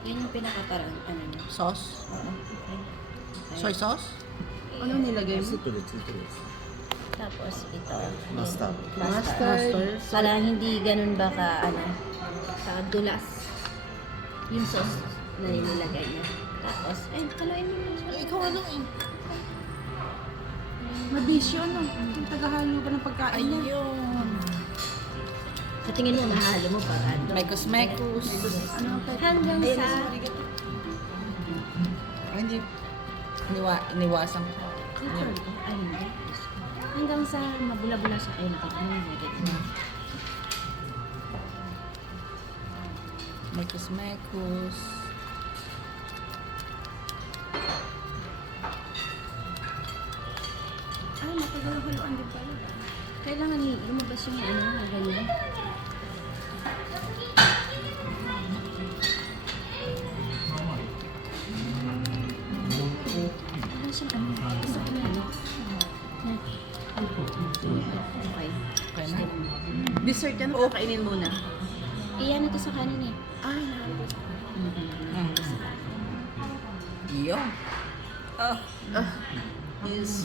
Yan yung pinaka-parang ano niya. Sauce? Oo. Okay. Soy sauce? Anong nilagay mo? Tapos ito. Mustard. Mustard. Para hindi ganun ba ka, dulas. Yung sauce na nilagay niya. Tapos, haluin mo na siya. Ikaw ano eh? Mabisyo, no? Yung tagahalo ka ng pagkain niya. Ayun. Sa tingin mo, mahalo mo pa. Mekos-mekos. Hanggang sa... Hindi. Iniwasan ko. Ay, hindi. Hanggang sa mabula-bula siya. Ay, nakita mo yung ganyan. Mekos-mekos. Ay, matagal ang haluan din pala. Kailangan lumabas yung ganyan. Wala siyang gusto ko na Okay. Okay na? Dessert yan o kainin muna? Iyan ito sa kanin eh. Ay, nahalo sa Yun. Oh. Yes.